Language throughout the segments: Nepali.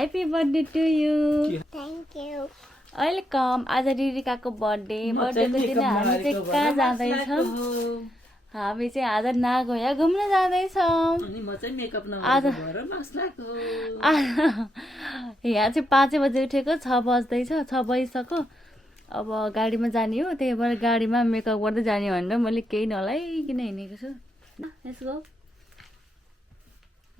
Happy birthday to you. Thank you. Welcome. आज रिरिकाको बर्थडेको दिन हामी चाहिँ कहाँ जाँदैछौँ? हामी चाहिँ आज नागोया घुम्न जाँदैछौँ। यहाँ चाहिँ 5 बजे उठेको, 6 बज्दैछ, 6 बजिसक्यो। अब गाडीमा जाने हो, त्यही भएर गाडीमा मेकअप गर्दै जाने भनेर मैले केही नलाइकन हिँडेको छु। Let's go.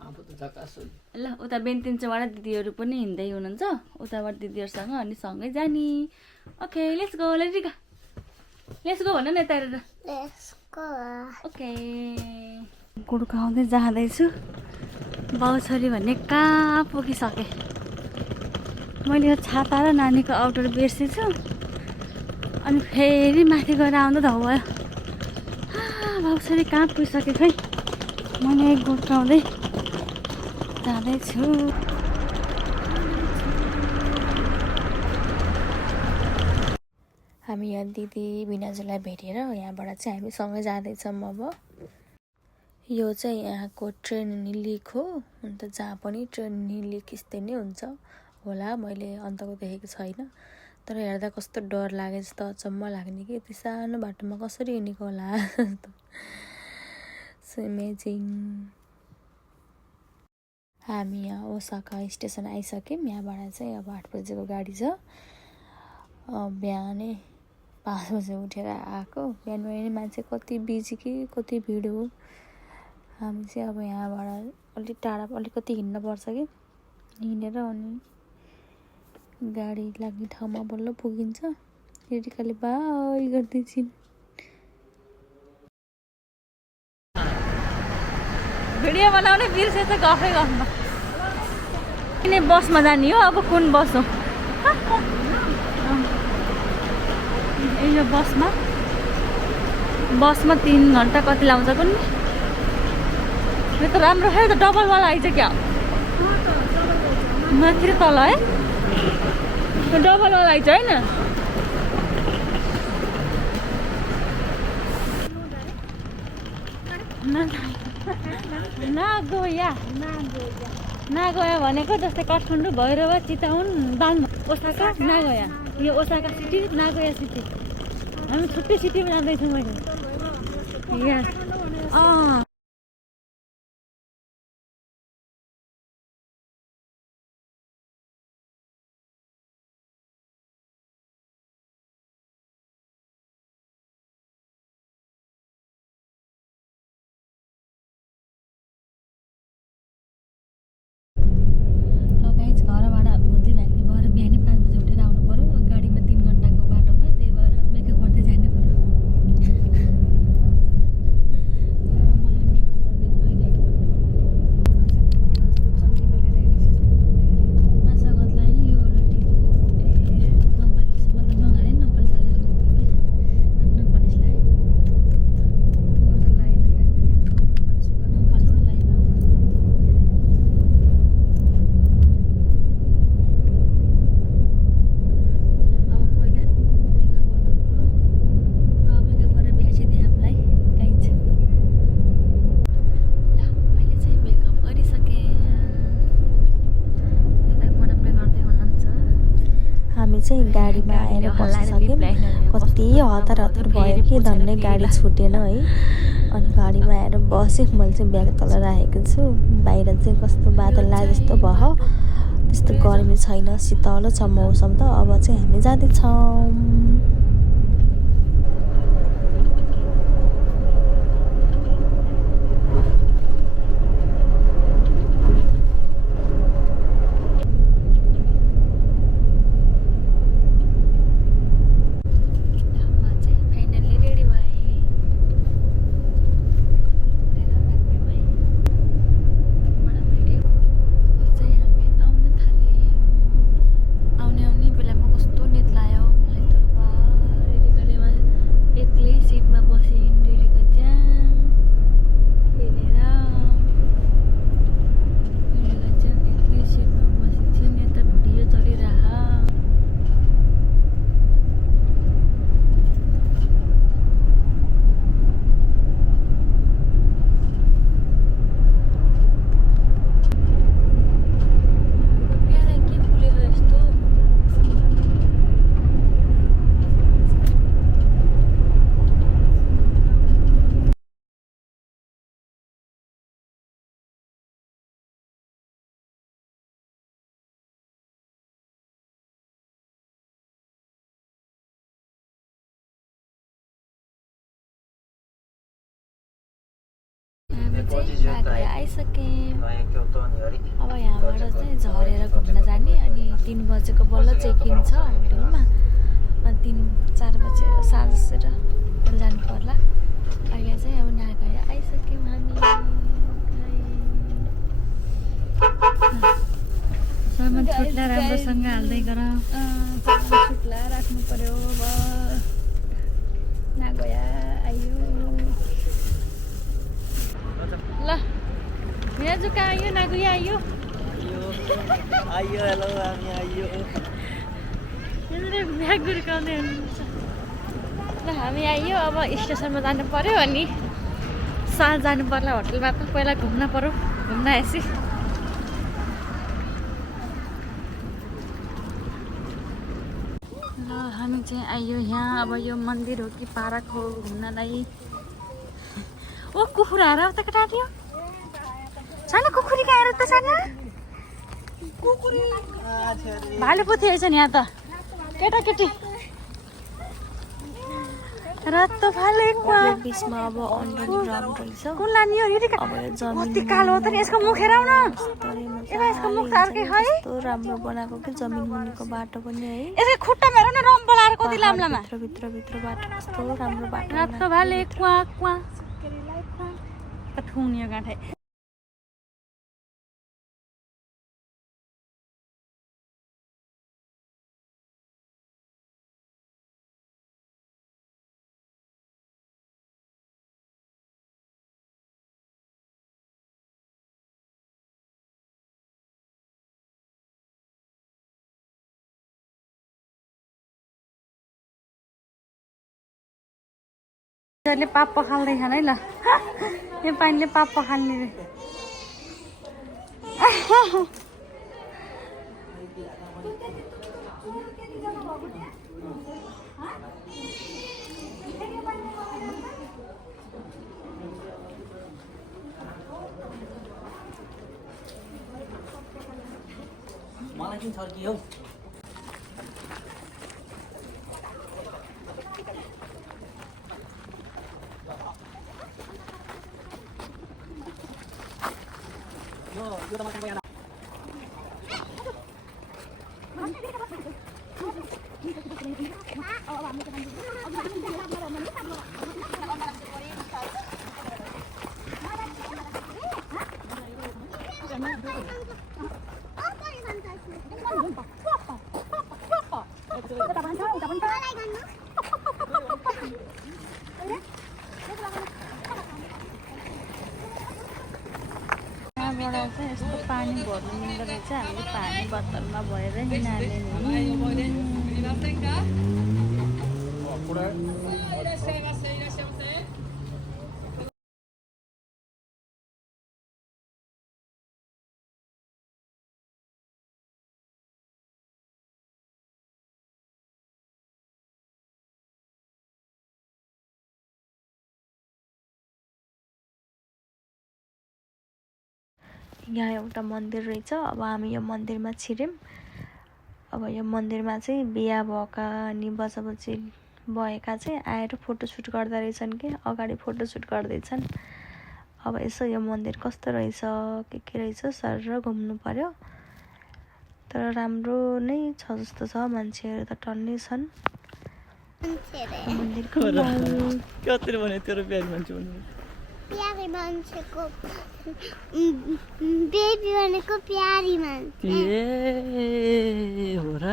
ल उता बेन्तिन्चोबाट दिदीहरू पनि हिँड्दै हुनुहुन्छ, उताबाट दिदीहरूसँग अनि सँगै जाने। Okay let's go. रिरिका लेट्स गो भन न यता हेरेर। ओके गुड्काउँदै जाँदैछु। बाउ छोरी भन्ने कहाँ पुगिसके। मैले यो छाता र नानीको आउटर बिर्सेछु अनि फेरि माथि गएर आउँदा धौ भयो। बाउ छोरी कहाँ पुगिसके खै। मैले गुड्काउँदै जाँदैछु। हामी यहाँ दिदी बिनाजुलाई भेटेर यहाँबाट चाहिँ हामी सँगै जाँदैछौँ। अब यो चाहिँ यहाँको ट्रेन लिक हो। अन्त जहाँ पनि ट्रेन लिक यस्तै नै हुन्छ होला, मैले अन्तको देखेको छैन। तर हेर्दा कस्तो डर लागे जस्तो अचम्म लाग्ने कि यति सानो बाटोमा कसरी हिँडेको होला जस्तो। इमेजिङ। हामी यहाँ ओसाका स्टेसन आइसक्यौँ। यहाँबाट चाहिँ अब 8 बजेको गाडी छ। बिहानै 5 बजे उठेर आएको। बिहान बिहानै मान्छे कति बिजी कि कति भिड हो। हामी चाहिँ अब यहाँबाट अलिक टाढा अलिकति हिँड्न पर्छ कि हिँडेर अनि गाडी लाग्ने ठाउँमा बल्ल पुगिन्छ। रिरिकाले बाई गर्दै छिन्। भिडियो बनाउने बिर्सेछ गफै गर्न। किन बसमा जाने हो? अब कुन बस हो? यो बसमा 3 घन्टा कति लाउँछ कुन? यो त राम्रो है, त डबलवाला आइज क्या माथि र तल है। यो डबलवाला आइज होइन। नागोया भनेको जस्तै काठमाडौँ, भैरवा, चितवन, दाङ, ओसाका, नागोया। यो ओसाका सिटी, नागोया सिटी। हामी छुट्टै सिटीमा जाँदैछौँ मैले। घरबाट भोलि भ्याक्री भएर बिहानै 5 बजे उठेर आउनु पऱ्यो। गाडीमा 3 घन्टाको बाटोमा, त्यही भएर मेकअप गर्दै जानु पऱ्यो। चाहिँ गाडीमा आएर बसिसक्यौँ। कति हतार भयो कि धन्नै गाडी छुटेन है। अनि गाडीमा आएर बसेँ। मैले चाहिँ ब्याग तल राखेको छु। बाहिर चाहिँ कस्तो बादल लागे जस्तो भयो। त्यस्तो गर्मी छैन, शीतल छ मौसम त। अब चाहिँ हामी जाँदैछौँ। हामी चाहिँ नागोया आइसक्यौँ। अब यहाँबाट चाहिँ झरेर घुम्न जाने अनि 3 बजेको बल्ल चेक इन छ होटलमा अनि 3-4 बजे साँझतिर जानु पर्ला। अहिले चाहिँ अब नागोया आइसक्यौँ हामी। सामान छुट्ला राम्रोसँग हाल्दै गर। सामान छुट्ला राख्नु पर्यो। अब नागोया आयो। ल मिराजु कहाँ आयो? नागोया आयो। आइयो हेलो हामी आइयो। ब्याग गुर्काउँदै हुनुहुन्छ। ल हामी आइयो। अब स्टेसनमा जानु पर्यो अनि साँझ जानु पर्ला होटलमा। त पहिला घुम्न पर्यो। घुम्न आएपछि ल हामी चाहिँ आइयो यहाँ। अब यो मन्दिर हो कि पार्क हो घुम्नलाई। ओ कुखुराहरू अब त केटा थियो सानो कुखुरी कहाँ हेर त सानो कुखुरी भालु पो थिएछ नि यहाँ त केटाकेटी रातो भालु बिचमा अब अन्डरग्राउन्ड रहेछ। कुन लाने हो अब यो जमिन कति कालो हो त नि यसको मुख हेराउ न। यसको मुख त अर्कै है। कस्तो राम्रो बनाएको कि जमिन मुनिको बाटो पनि है। यसको खुट्टा हेरौ न रम्बल आएर कति लामलामा। भित्र बाटो कस्तो राम्रो बाटो। रातो भाले क्वा क्वा ठुङ्नियो गाँठै। पाप पखाल्दैछ है ल। यो पानीले पाप पखाल्ने रे। मलाई किन छर्कियौ? यो त मलाई याद यहाँबाट चाहिँ यस्तो पानी भर्नु मिल्दो रहेछ। हामीले पानी बोतलमा भएर हिँड्ने यहाँ एउटा मन्दिर रहेछ। अब हामी यो मन्दिरमा छिर्यौँ। अब यो मन्दिरमा चाहिँ बिहा भएका अनि बच्चा भएका चाहिँ आएर फोटोसुट गर्दा रहेछन् कि अगाडि फोटोसुट गर्दैछन्। अब यसो यो मन्दिर कस्तो रहेछ के रहेछ सर घुम्नु पर्यो। तर राम्रो नै छ जस्तो छ। मान्छेहरू त टन्नै छन्। मन्दिरको कति भने तेरो प्यारी मान्छे भन्नु? प्यारी मान्छेको बेबी भनेको प्यारी मान्छे। ए हो र?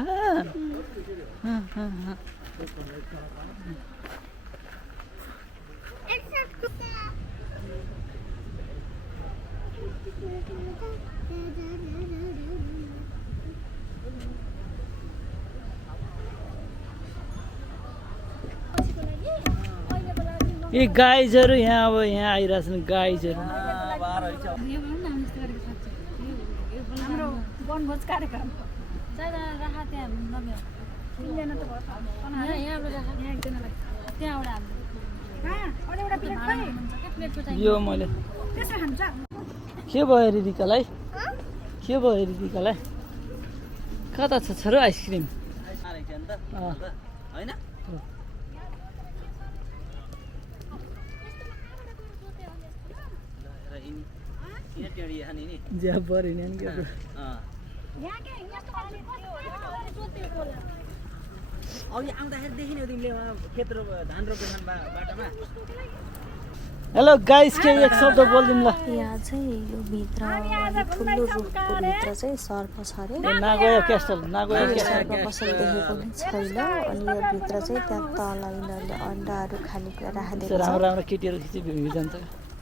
ए गाइजहरू यहाँ अब यहाँ आइरहेछन् गाइजहरू। हाम्रो वनभोज कार्यक्रम यो मैले के भयो रिदिकालाई? के भयो रिदिकालाई? कता छ छोरो आइसक्रिम? होइन ज्या पऱ्यो नि के हेलो गाइस के एक शब्द बोलिदिनु ल यहाँ चाहिँ यो भित्र ठुलो रुखको भित्र चाहिँ सर्प छ अरे नागोया क्यास्टल नागोया सर्प कसैले देखेको पनि छैन अनि यो भित्र चाहिँ त्यहाँ तल यिनीहरूले अन्डाहरू खानेकुरा राखिदिएको छ राम्रो राम्रो केटीहरू खिची भिड जान्छ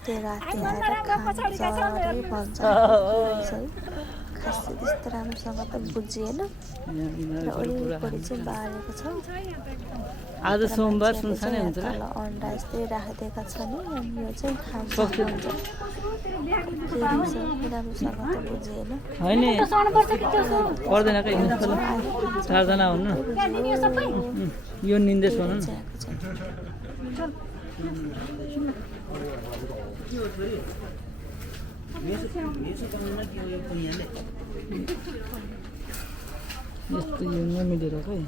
त्यो राति आएर खान्छ अरे भन्छ है खासै त्यस्तो राम्रोसँग त बुझिएन र वरिपरि चाहिँ बारेको छ आज सोमबार सुनसानै हुन्छ तल अन्डा यस्तै राखिदिएका छन् अनि यो चाहिँ खान्छ भन्छ राम्रोसँग त बुझिएन होइन पर्दैन कहीँ चारजना हुनु यो निन्देश भनौँ न यस्तो यो नमिलेर खै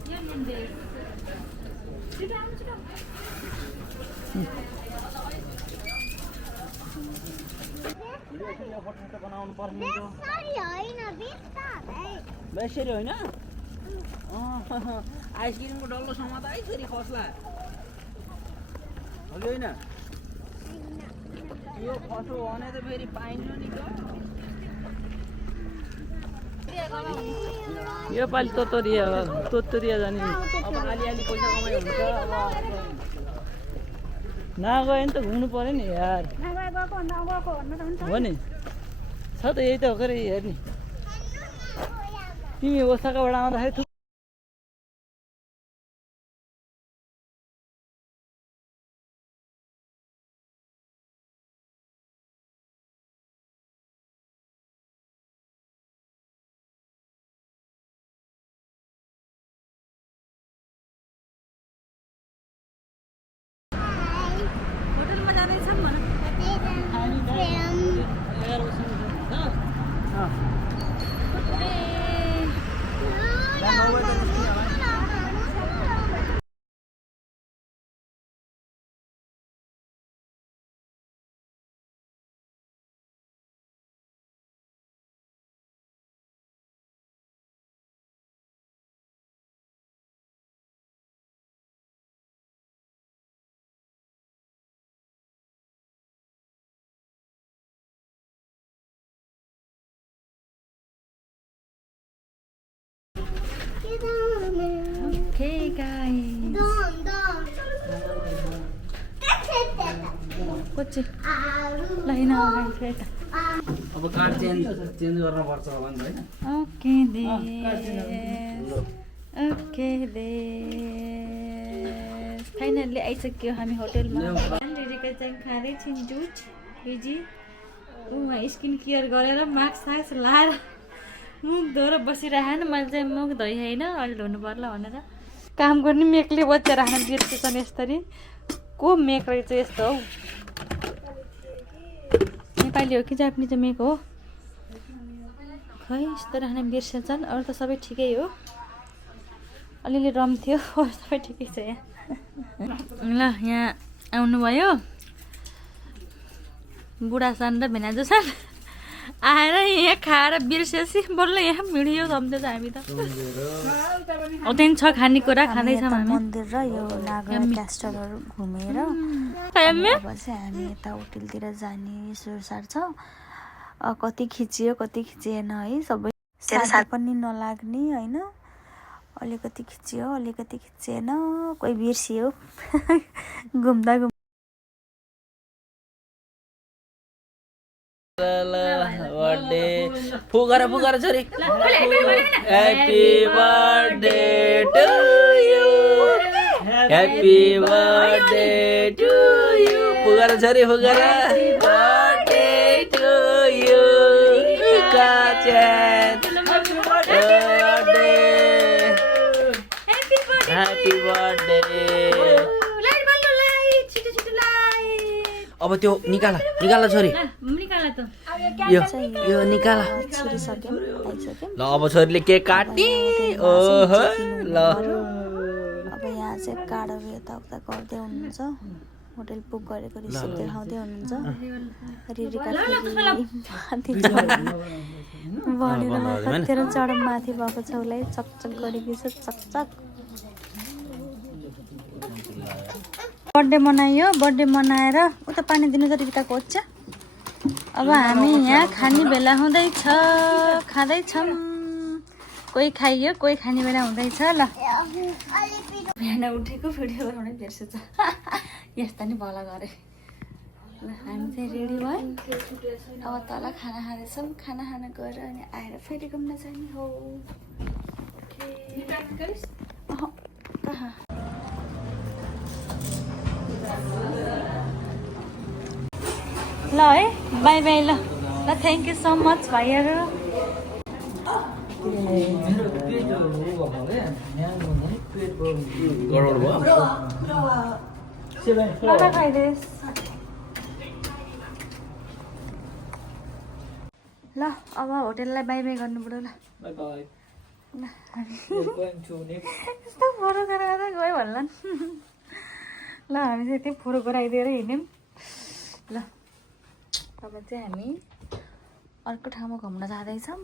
बेसरी होइन आइसक्रिमको डल्लोसम्म त आइसरी खस्ला हो कि होइन यो खसो भने त फेरि पाइन्छ नि यो पालि तोतरिया जाने अब अलिअलि पैसा कमाइ हुन्छ अब नगयो भने त घुम्नु पऱ्यो नि यार हो नि छ त यही त हो के हेर्ने तिमी ओसाकाबाट आउँदाखेरि Okay, guys. Kuchi. Lain guys, right? अब कार्ड चेन्ज गर्न पर्छ होला नि हैन Okay, फाइनल्ली आइसक्यो हामी होटलमा रेडीको चाहिँ खाँदै छिन् जुट हिजी स्किन केयर गरेर मास्क साक्स लाएर मुख धोएर बसिरहेन मैले चाहिँ मुख धोइ होइन अहिले धुनु पर्ला भनेर काम गर्ने मेकले बच्चा राख्न बिर्सेछन् यसरी को मेक रहेछ यस्तो हौ नेपाली हो कि जापानिज मेक हो खै यस्तो राख्न बिर्सेछन् अरू त सबै ठिकै हो अलिअलि रम थियो सबै ठिकै छ यहाँ ल यहाँ आउनुभयो बुढा सान र भेनाजु सान आएर यहाँ खाएर बिर्सेपछि बल्ल यहाँ भिडियो थम्दैछ हामी त त्यहाँदेखि छ खानेकुरा खाँदैछौँ हामी मन्दिर र यो नागरा क्यास्टलहरू घुमेर अब चाहिँ हामी यता होटलतिर जाने सुरसार छ कति खिचियो कति खिचिएन है सबै साथी पनि नलाग्ने होइन अलिकति खिचियो अलिकति खिचिएन कोही बिर्सियो घुम्दा बर्थडे फुगर छोरी happy birthday to you happy birthday to you फुगर छोरी फुगर बर्थडे टु यु काचेन ह्यापी बर्थडे अब त्यो निकाला छोरी यो निकाला ल अब छोरीले केक काट्ने ओहो ल अब यहाँ चाहिँ कार्डहरू यताउता गर्दै हुनुहुन्छ होटल बुक गरेको रिसिप्ट देखाउँदै हुनुहुन्छ रिरिका बढेर कतिखेर चढम माथि भएको छ उसलाई चकचक गरेको छ चकचक बर्थडे मनाइयो बर्थडे मनाएर उता पानी दिनु त रिरिकाको ओच्छा अब हामी यहाँ खाने बेला हुँदैछ खाँदैछौँ कोही खाइयो कोही खाने बेला हुँदैछ ल बिहान उठेको भिडियो बनाउनै बिर्सेछ यस्ता नि भला गरे ल हामी चाहिँ रेडी भयो अब तल खाना खाँदैछौँ खाना खान गएर अनि आएर फेरि घुम्न जाने हो कहाँ ल है बाई बाई ल ल थ्याङ्क यू सो मच भाइहरू ल अब होटेललाई बाई बाई गर्नु पर्यो ल यस्तो फोटो गरेर गयो भन्ला ल हामी चाहिँ त्यही फोटो गराइदिएर हिँड्यौँ ल अब चाहिँ हामी अर्को ठाउँमा घुम्न जाँदैछौँ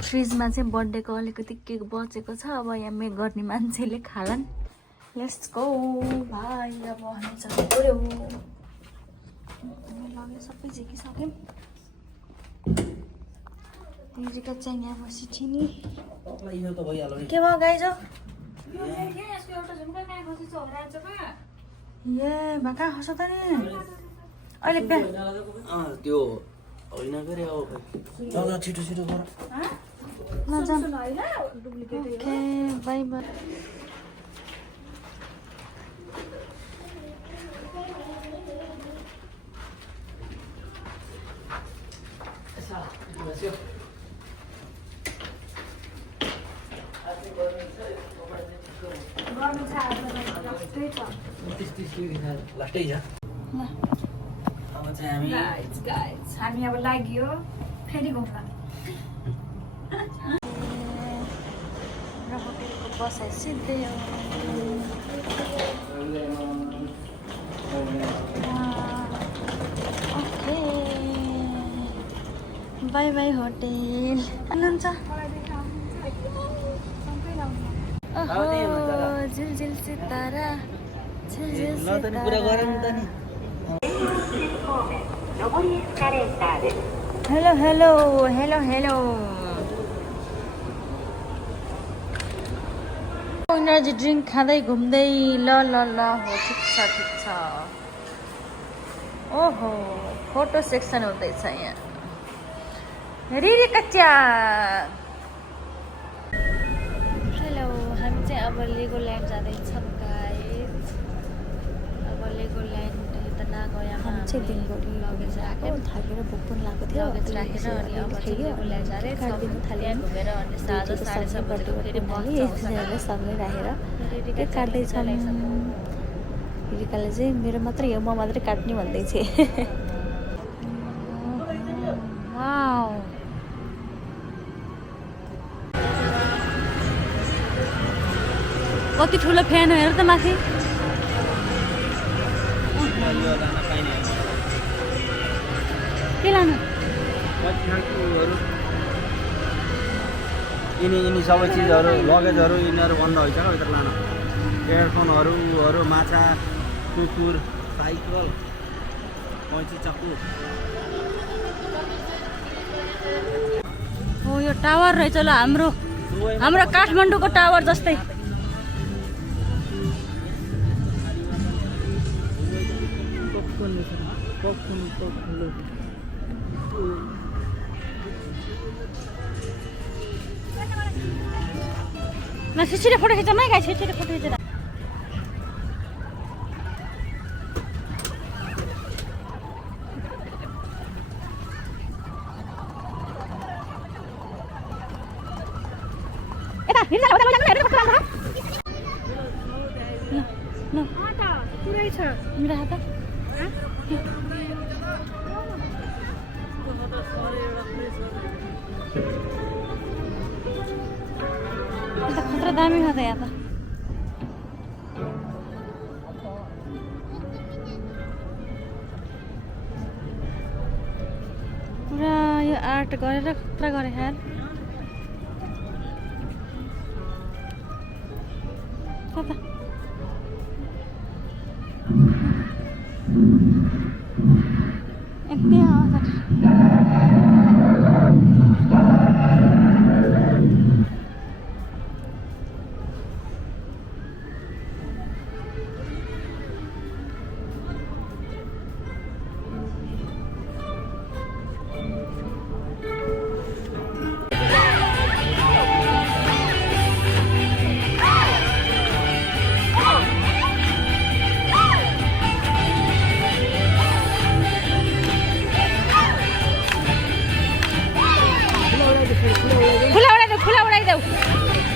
फ्रिजमा चाहिँ बर्थडेको अलिकति केक बचेको छ अब यहाँ मेक गर्ने मान्छेले खालान् लेट्स गो भाइ अब हामी चाहिँ गऱ्यो लगेर सबै झिकिसक्यौँ रिरिका चाहिँ यहाँ बसिठी नि के भयो गाइजो ए भा कहाँ खस्यो त नि अहिले त्यो होइन गरे अब चल छिटो छिटो गर ओके बाई बाई लास्टै छ अब चाहिँ हामी हामी अब लाग्यो फेरि घुम्न होटेलको बसाइ सिधै ओके बाई बाई होटेल आउनुहुन्छ ओहो झिलझिल सितारा झिलझिल सितारा hello hello hello hello energy drink खाँदै घुम्दै ल ल ल हो ठिक छ ओहो फोटो सेक्सन हुँदैछ यहाँ रिरिका च्या हेलो हामी चाहिँ अब लेगो ल्यान्ड जाँदैछौँ गाइस अब लेगो ल्यान्ड त नगयो हामी चाहिँ दिनभरि लगेज राख्यौँ थाकेर भोक पनि लागेको थियो लगेज राखेर अनि अब चाहिँ लेगो ल्यान्ड जाँदै काटिदिनु थाल्यो घुमेर अनि साँझ 6:30 बजेको फेरि एकजनालाई सँगै राखेर केक काट्दैछौँ रिरिकाले चाहिँ मेरो मात्रै हो म मात्रै काट्ने भन्दै थिएँ कति ठुलो फ्यान हो हेर त माथि के लानु यिनी सबै चिजहरू लगेजहरू यिनीहरू बन्द भइसक्यो भित्र लान एयरफोनहरू माछा कुकुर साइकल कैँची चक्कु हो यो टावर रहेछ ल हाम्रो काठमाडौँको टावर जस्तै ल छिटो फोटो खिच्छ मै गाई छिटो फोटो खिचेर यता हिँड्छ पुरै छ मेरो हात खतरा दामी खाँदा यहाँ त कट गरेर खतरा गरे यार कता यति आवाज खुला उडाइदेऊ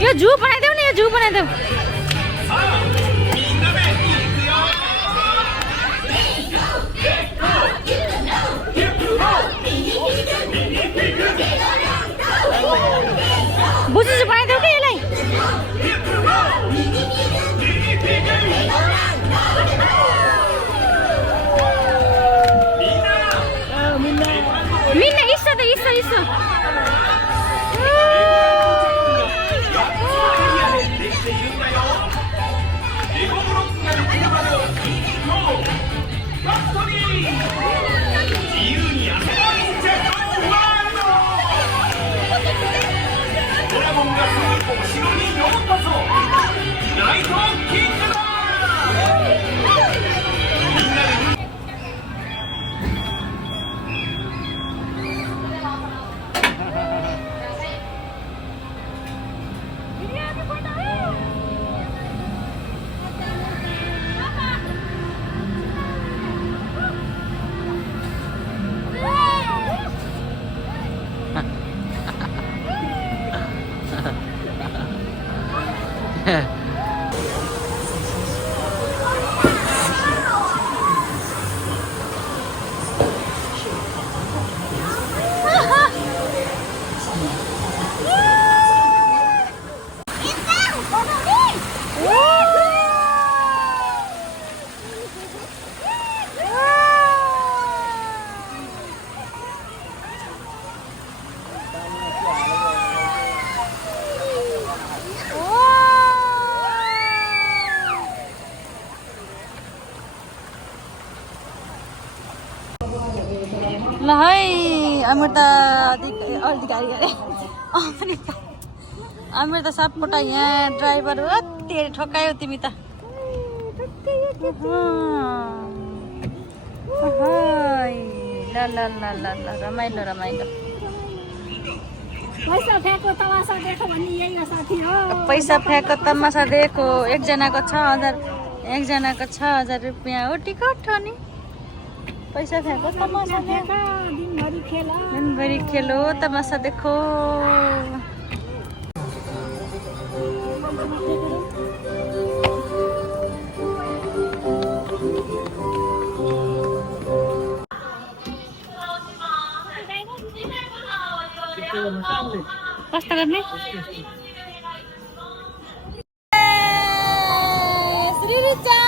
यो जू बनाइदेऊ नि यो जू बनाइदेऊ बुझ्छु बनाइदेऊ कि यसलाई मिन्न इस्सा त इस्सा ल है अमृता अधिकारी गरे अमृता सापकोटा यहाँ ड्राइभर हो तेरि ठोक्कायो तिमी त ल ल ल ल ल रमाइलो रमाइलो पैसा फ्याँको तमासा देखो भन्ने यही हो साथी हो पैसा फ्याँको तमासा देखो एकजनाको 6000 एकजनाको 6000 रुपियाँ हो टिकट हो नि पैसा फ्याँको तमासा देखो दिनभरि खेलो तमासा देखो कस्तो गर्ने श्रीरिचा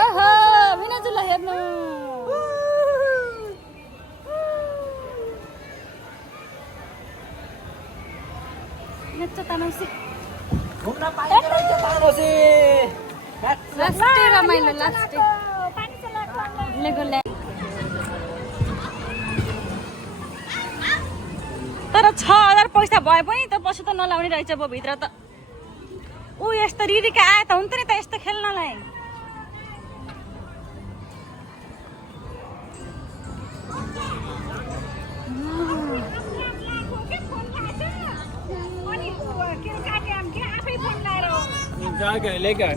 ओहो मिनाजुला हेर्नु नच्च तानौसी घुम्न पाइन्छ तानौसी लास्टै रमाइलो लास्टै लेगो ल्या तर 6000 पैसा भए पनि त पशु त नलाउने रहेछ अब भित्र त ऊ यस्तो रिरिका आए त हुन्थ्यो नि त यस्तो खेल्नलाई जाके लेके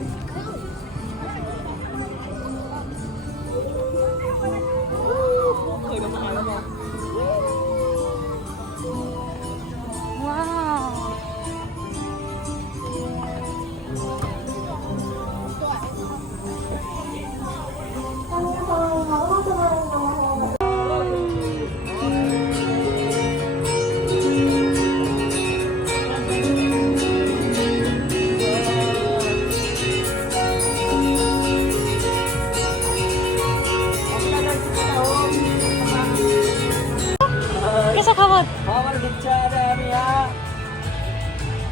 खबर ठिक छ आज हामी यहाँ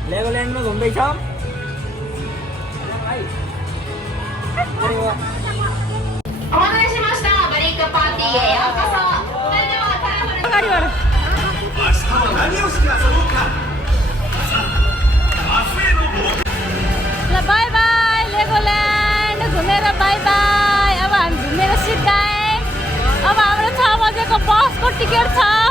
लेगोल्यान्डमा घुम्दैछौँ ल बाई बाई लेगोल्यान्ड घुमेर बाई बाई अब हामी घुमेर सिद्धायौँ अब हाम्रो 6 बजेको बसको टिकट छ